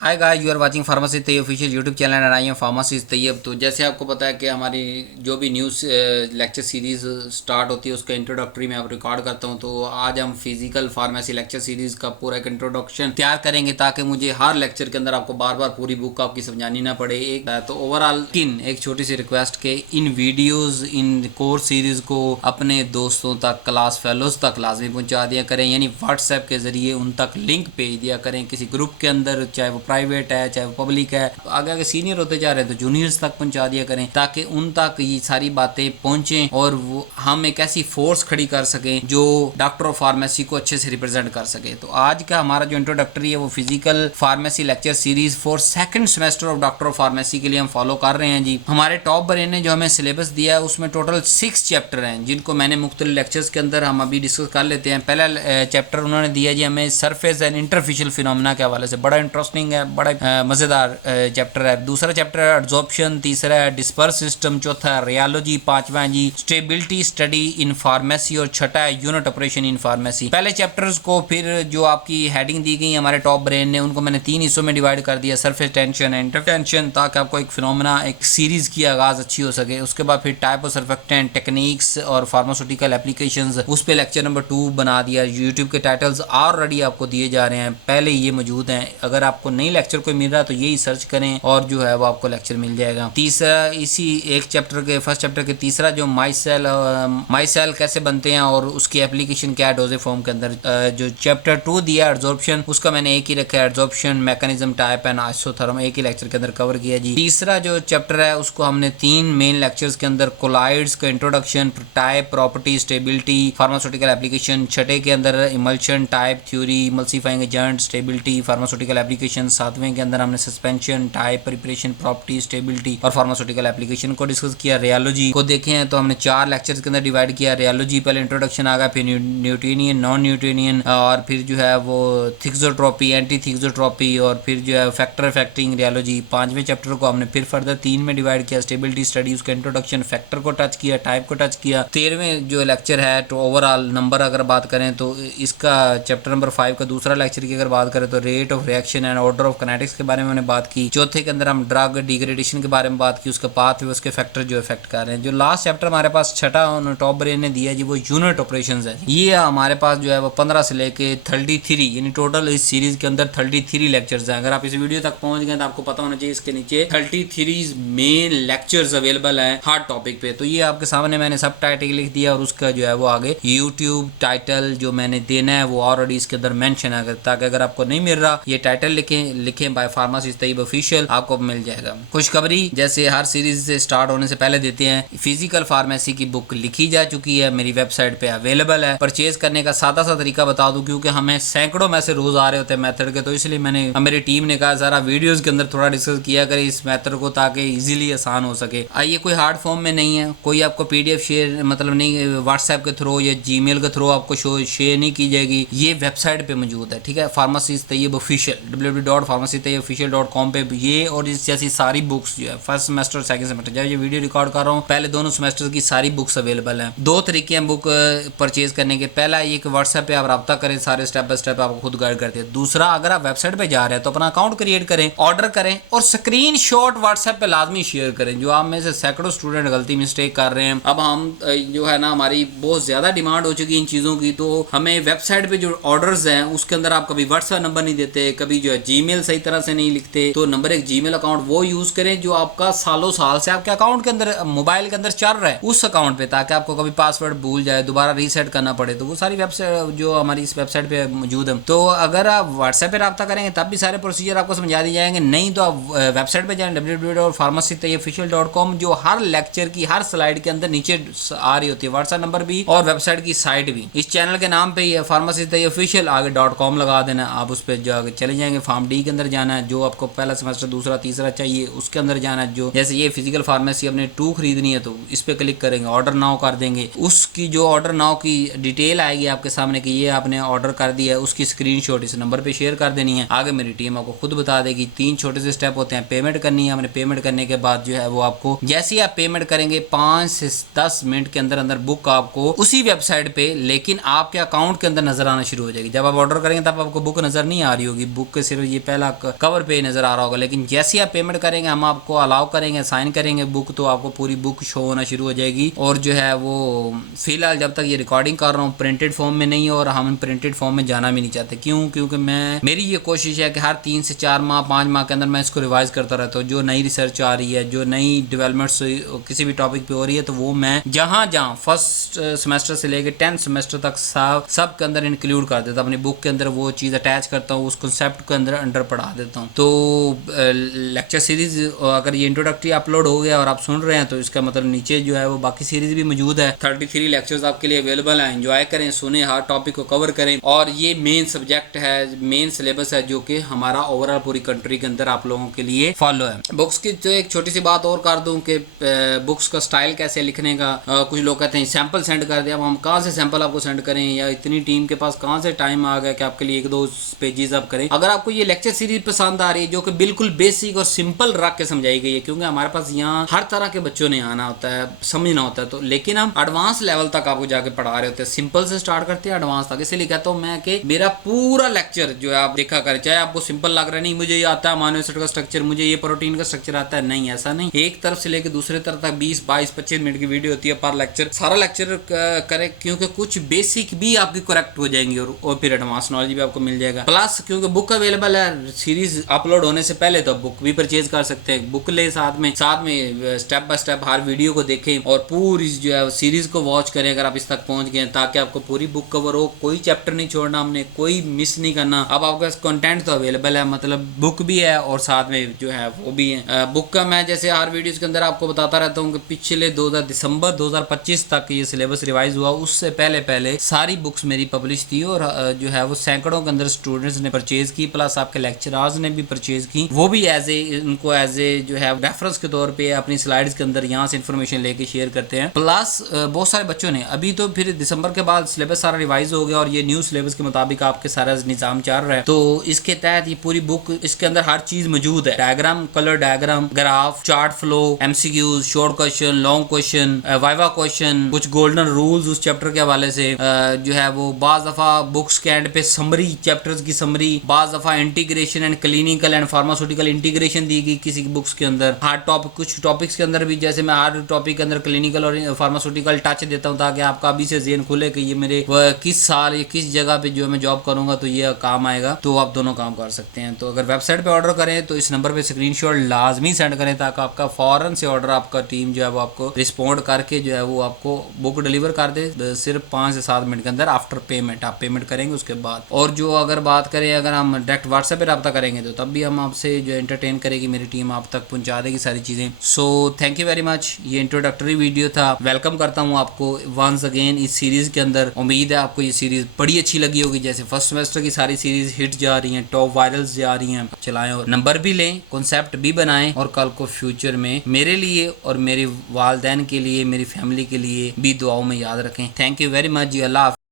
Hi guys, you are watching pharmacy Tayyab official YouTube channel and I am pharmacist Tayyab. तो जैसे आपको पता है कि हमारी जो भी न्यूज़ लेक्चर सीरीज़ स्टार्ट होती है उसका इंट्रोडक्टरी में आप रिकॉर्ड करता हूं। तो आज हम फिजिकल फार्मेसी लेक्चर सीरीज़ का पूरा एक इंट्रोडक्शन तैयार करेंगे ताकि मुझे हर लेक्चर के अंदर आपको बार बार पूरी बुक आपकी समझानी ना पड़े। एक तो ओवरऑल एक छोटी सी रिक्वेस्ट के इन वीडियोज़ इन कोर्स सीरीज़ को अपने दोस्तों तक, क्लास फेलोज तक लाजमी पहुँचा दिया करें, यानी व्हाट्सएप के ज़रिए उन तक लिंक भेज दिया करें किसी ग्रुप के अंदर, चाहे वो प्राइवेट है चाहे वो पब्लिक है। आगे आगे सीनियर होते जा रहे हैं तो जूनियर्स तक पहुंचा दिया करें ताकि उन तक ये सारी बातें पहुंचें और वो हम एक ऐसी फोर्स खड़ी कर सकें जो डॉक्टर ऑफ फार्मेसी को अच्छे से रिप्रेजेंट कर सके। तो आज का हमारा जो इंट्रोडक्टरी है वो physical pharmacy lecture series for second semester of doctor of pharmacy के लिए हम फॉलो कर रहे हैं जी। हमारे टॉप ब्रेन ने जो हमें सिलेबस दिया है उसमें टोटल 6 चैप्टर हैं जिनको मैंने मुख्तलिफ लेक्चर्स के अंदर हम अभी डिस्कस कर लेते हैं। पहला चैप्टर उन्होंने दिया जी हमें सरफेस एंड इंटरफिशियल फिनोमेना के हवाले से, बड़ा इंटरेस्टिंग है, बड़ा मज़ेदार चैप्टर है। दूसरा चैप्टर है एब्जॉर्प्शन, तीसरा है डिस्पर्स सिस्टम, चौथा है रियोलॉजी, पांचवा जी स्टेबिलिटी स्टडी इन फार्मेसी और छठा है यूनिट ऑपरेशन इन फार्मेसी। पहले चैप्टर्स को फिर जो आपकी हेडिंग दी गई हमारे टॉप ब्रेन ने उनको मैंने 3 हिस्सों में डिवाइड कर दिया, सरफेस टेंशन, इंटर टेंशन, ताकि आपको एक फिनोमेना, एक सीरीज की आगाज अच्छी हो सके। उसके बाद फिर टाइप ऑफ सर्फेक्टेंट, टेक्निक्स और फार्मास्यूटिकल एप्लीकेशंस, उस पर लेक्चर नंबर 2 बना दिया। यूट्यूब के टाइटल्स ऑलरेडी आपको दिए जा रहे हैं, पहले ये मौजूद हैं। अगर आपको नई लेक्चर कोई मिल रहा है तो यही सर्च करें और जो है वो आपको लेक्चर मिल जाएगा। तीसरा इसी एक चैप्टर के फर्स्ट चैप्टर के तीसरा जो माई सेल कैसे बनते हैं और उसकी एप्लीकेशन क्या है डोजे फॉर्म के अंदर। जो चैप्टर 2 दिया एब्जॉर्प्शन, उसका मैंने एक ही रखा है, absorption mechanism type and isotherm, एक ही लेक्चर के अंदर कवर किया जी। तीसरा जो चैप्टर है उसको हमने 3 मेन लेक्चर्स के अंदर कोलाइड्स का introduction, type, property, stability, pharmaceutical application, छठे के अंदर emulsion, type, theory, emulsifying agent, stability, pharmaceutical application, सातवें के अंदर हमने suspension, type, preparation, property, stability और फार्मास्यूटिकल एप्लीकेशन को डिस्कस किया। रियोलॉजी को देखें तो हमने 4 लेक्चर्स के अंदर डिवाइड किया। रियोलॉजी पहले इंट्रोडक्शन आ गया, फिर न्यूटोनियन, नॉन न्यूटोनियन, और फिर जो है वो थिक्सोट्रोपी, एंटी थिक्सोट्रोपी, और फिर जो है फैक्टर इफेक्टिंग रियोलॉजी। 5वें चैप्टर को हमने फिर फर्दर 3 में डिवाइड किया, स्टेबिलिटी स्टडी, उसका इंट्रोडक्शन, फैक्टर को टच किया, टाइप को टच किया। 13वें जो लेक्चर है तो ओवरऑल नंबर अगर बात करें तो इसका चैप्टर नंबर 5 का दूसरा लेक्चर की अगर बात करें तो rate of reaction and order of kinetics के बारे में हमने बात की। चौथे के अंदर हम ड्रग डिग्रेडेशन के बारे में बात की, उसका पाथ वे, उसके फैक्टर जो इफेक्ट कर रहे हैं। जो लास्ट चैप्टर हमारे पास छठा टॉप ब्रेन ने दिया जी वो यूनिट ऑपरेशंस है। ये हमारे पास जो है वो 15 से लेके 33 यानी टोटल इस सीरीज के अंदर 33 लेक्चर्स हैं। अगर आप इस वीडियो तक पहुंच गए तो आपको पता होना चाहिए इसके नीचे 33 मेन लेक्चर्स अवेलेबल हैं हर टॉपिक पे। तो ये आपके सामने मैंने सब टाइटल लिख दिया और उसका जो है वो आगे यूट्यूब टाइटल जो मैंने देना है वो ऑलरेडी इसके अंदर मेंशन है, ताकि अगर आपको नहीं मिल रहा ये टाइटल लिखें बाय फार्मासिस्ट तैयब ऑफिशियल, आपको मिल जाएगा। खुशखबरी जैसे हर सीरीज से स्टार्ट होने से पहले देते हैं, फिजिकल फार्मेसी की बुक लिखी जा चुकी है, मेरी वेबसाइट पे अवेलेबल है। परचेज करने का सादा सा तरीका बता दूं क्योंकि हमें सैकड़ों मैसेज रोज आ रहे होते हैं मेथड के, तो इसलिए मैंने मेरी टीम ने कहा जरा वीडियोस के अंदर थोड़ा डिस्कस किया करें इस मेथड को ताकि इजीली आसान हो सके। ये कोई हार्ड फॉर्म में नहीं है, कोई आपको पीडीएफ शेयर मतलब नहीं व्हाट्सएप के थ्रू या जीमेल के थ्रू आपको शेयर नहीं की जाएगी, ये वेबसाइट पे मौजूद है, ठीक है। फार्मासिस्ट तैयब ऑफिशियल www.pharmacytayyibofficial.com पे ये और इस जैसी सारी बुक्स जो है फर्स्ट सेमेस्टर सेकंड सेमेस्टर, जब ये वीडियो रिकॉर्ड कर रहा हूँ पहले दोनों सेमेस्टर की सारी बुक्स अवेलेबल हैं। 2 तरीके हैं बुक परचेज करने के। पहला एक व्हाट्सएप पे आप रब्ता करें, सारे स्टेप बाय स्टेप आपको खुद गाइड करते हैं। दूसरा अगर आप वेबसाइट पे जा रहे हैं तो अपना अकाउंट क्रिएट करें, ऑर्डर करें और स्क्रीन शॉट व्हाट्सएप पे लाजमी शेयर करें। जो आप में से सैकड़ों स्टूडेंट गलती मिस्टेक कर रहे हैं, अब हम जो है ना हमारी बहुत ज्यादा डिमांड हो चुकी है इन चीजों की, तो हमें वेबसाइट पे जो ऑर्डर्स हैं उसके अंदर आप कभी व्हाट्सएप नंबर नहीं देते, कभी जो है जीमेल सही तरह से नहीं लिखते। तो नंबर 1 जीमेल अकाउंट वो यूज करें जो आपका सालों साल से आपके अकाउंट के अंदर मोबाइल के अंदर चल रहा है, उस अकाउंट पे, ताकि आपको कभी पासवर्ड भूल जाए दोबारा रीसेट करना पड़े। तो वो सारी वेबसाइट जो हमारी इस वेबसाइट पे मौजूद है। तो अगर आप व्हाट्सएप पे रब्ता करेंगे तब भी सारे प्रोसीजर आपको समझा दिए जाएंगे, नहीं तो आप वेबसाइट पे जाएं www.pharmacytayyibofficial.com, जो हर लेक्चर की हर स्लाइड के अंदर नीचे आ रही होती है, व्हाट्सएप नंबर भी और वेबसाइट की साइट भी। इस चैनल के नाम पे ही है फार्मासिस्ट तैयब ऑफिशियल, आगे .com लगा देना, आप उस पर जाके चले जाएंगे। फॉर्म डी के अंदर जाना है, जो आपको पहला सेमेस्टर दूसरा तीसरा चाहिए उसके अंदर जाना है। जो जैसे ये फिजिकल फार्मेसी अपने 2 खरीदनी है तो इस पे क्लिक करेंगे, ऑर्डर नाउ कर देंगे। उसकी जो ऑर्डर नाउ की डिटेल आएगी आपके सामने कि ये आपने ऑर्डर कर दिया है, उसकी स्क्रीनशॉट इस नंबर पे शेयर कर देनी है। आगे मेरी टीम आपको खुद बता देगी। 3 छोटे से स्टेप होते हैं, पेमेंट करनी है, हमने पेमेंट करने के बाद जो है वो आपको जैसे ही आप पेमेंट करेंगे 5 से 10 मिनट के अंदर अंदर बुक आपको उसी वेबसाइट पे लेकिन आपके अकाउंट के अंदर नजर आना शुरू हो जाएगी। जब आप ऑर्डर करेंगे तब आपको बुक नजर नहीं आ रही होगी, बुक के सिर्फ ये पहला कवर पेज नजर आ रहा होगा, लेकिन जैसे ही आप पेमेंट करेंगे हम आपको अलाउ करेंगे, साइन करेंगे बुक, तो आपको पूरी बुक शो होना शुरू हो जाएगी। और जो है वो फिलहाल जब तक ये रिकॉर्डिंग कर रहा हूँ प्रिंटेड फॉर्म में नहीं है, और हम प्रिंटेड फॉर्म में जाना भी नहीं चाहते। क्यों? क्योंकि मेरी ये कोशिश है कि हर 3 से 4 माह 5 माह के अंदर मैं इसको रिवाइज करता रहता हूँ। जो नई रिसर्च आ रही है, जो नई डेवलपमेंट्स किसी भी टॉपिक पे हो रही है, तो वो मैं जहाँ फर्स्ट सेमेस्टर से लेकर 10th सेमेस्टर तक सब के अंदर इंक्लूड कर देता हूँ। अपनी बुक के अंदर वो चीज़ अटैच करता हूँ, उस कॉन्सेप्ट के अंदर पढ़ा देता हूँ। तो लेक्चर सीरीज अगर ये इंट्रोडक्टरी अपलोड हो गया और आप सुन रहे हैं, तो इसका मतलब नीचे जो है वो बाकी सीरीज भी मौजूद है। 33 लेक्चर्स आपके लिए अवेलेबल हैं। एंजॉय करें, सुने, हर टॉपिक को कवर करें। और ये मेन सब्जेक्ट है, मेन सिलेबस है, जो कि हमारा ओवरऑल पूरी कंट्री के अंदर आप लोगों के लिए फॉलो है। बुक्स की तो एक छोटी सी बात और कर दूं कि बुक्स का स्टाइल कैसे लिखने का, कुछ लोग कहते हैं सैंपल सेंड कर दे। अब हम कहाँ से सैंपल आपको सेंड करें, या इतनी टीम के पास कहाँ से टाइम आ गया कि आपके लिए 1-2 पेजेस आप करें। अगर आपको ये लेक्चर सीरीज पसंद आ रही है, जो कि बिल्कुल बेसिक और सिंपल रख के समझाई गई है, क्योंकि हमारे पास यहाँ हर तरह के बच्चों ने आना होता है, समझना होता है, तो लेकिन हम एडवांस लेवल तक आपको जाके पढ़ा रहे होते हैं। सिंपल से स्टार्ट करते हैं एडवांस तक। इसलिए कहता हूँ मैं कि मेरा पूरा लेक्चर जो है आप देखा करें, चाहे आपको सिंपल लग रहा है, नहीं मुझे ये आता है अमीनो एसिड का स्ट्रक्चर, मुझे ये प्रोटीन का स्ट्रक्चर आता है, नहीं ऐसा नहीं। एक तरफ से लेकर दूसरे तरफ तक 20, 22, 25 मिनट की वीडियो होती है पर लेक्चर। सारा लेक्चर करें, क्योंकि कुछ बेसिक भी आपकी करेक्ट हो जाएंगे और फिर एडवांस नॉलेज भी आपको मिल जाएगा। प्लस क्योंकि बुक अवेलेबल है, सीरीज अपलोड होने से पहले तो बुक भी परचेज कर सकते हैं। बुक ले साथ में step by step her video को देखें और पूरी जो है सीरीज को वॉच करें अगर आप इस तक पहुंच गए, ताकि आपको पूरी बुक कवर हो। कोई चैप्टर नहीं छोड़ना हमने, कोई मिस नहीं करना। अब आपका कंटेंट तो अवेलेबल है, मतलब बुक भी है और साथ में जो है वो भी है। बुक का मैं जैसे हर वीडियोस के अंदर आपको बताता रहता हूँ कि पिछले दिसंबर 2025 तक ये सिलेबस रिवाइज हुआ, उससे पहले सारी बुक्स मेरी पब्लिश थी और जो है वो सैकड़ों के अंदर स्टूडेंट्स ने परचेज की, प्लस आपके लेक्चरर्स ने भी परचेज की। वो भी उनको एज ए जो है रेफरेंस के तौर पे अपनी स्लाइड्स के अंदर यहाँ से इन्फॉर्मेशन लेके शेयर करते हैं। प्लस बहुत सारे बच्चों ने अभी तो फिर दिसंबर के बाद सिलेबस सारा रिवाइज हो गया और ये न्यू सिलेबस के मुताबिक आपके सारा निज़ाम चल रहा है। तो इसके तहत ये पूरी बुक, इसके अंदर हर चीज मौजूद है। Diagram, colour diagram, graph, chart flow, MCQs, short question, long question, viva question, कुछ गोल्डन रूल्स उस चैप्टर के हवाले से जो है वो। बाज दफा बुक्स के एंड पे समरी, चैप्टर्स की समरी, बाज दफा integration and clinical and pharmaceutical integration दी गई किसी बुक्स के अंदर। हर टॉपिक, कुछ टॉपिक्स के अंदर भी जैसे मैं हर टॉपिक के अंदर क्लिनिकल और फार्मास्यूटिकल टच देता हूँ, ताकि आपका अभी से ज़हन खुले कि ये मेरे किस साल या किस जगह पे जो मैं जॉब करूंगा तो ये काम आएगा। तो आप दोनों काम कर सकते हैं। तो अगर वेबसाइट पे ऑर्डर करें तो इस नंबर पे स्क्रीनशॉट लाजमी सेंड करें, ताकि आपका फौरन से ऑर्डर आपका टीम जो है वो आपको रिस्पॉन्ड करके जो है वो आपको बुक डिलीवर कर दे, सिर्फ 5 से 7 मिनट के अंदर आफ्टर पेमेंट। आप पेमेंट करेंगे उसके बाद। और जो अगर बात करें, अगर हम डायरेक्ट व्हाट्सएप पे रब्ता करेंगे तो तब भी हम आपसे जो एंटरटेन करेगी मेरी टीम, आप तक पहुंचा देगी सारी चीज़ें। So thank you very much. ये इंट्रोडक्टरी वीडियो था। वेलकम करता हूँ आपको वंस अगेन इस सीरीज के अंदर। उम्मीद है आपको ये सीरीज बड़ी अच्छी लगी होगी। जैसे फर्स्ट सेमेस्टर की सारी सीरीज हिट जा रही हैं, टॉप वायरल्स जा रही हैं, चलाएं और नंबर भी लें, कॉन्सेप्ट भी बनाएं, और कल को फ्यूचर में मेरे लिए और मेरे वालदैन के लिए, मेरी फैमिली के लिए भी दुआओं में याद रखें। थैंक यू वेरी मच जी। अल्लाह।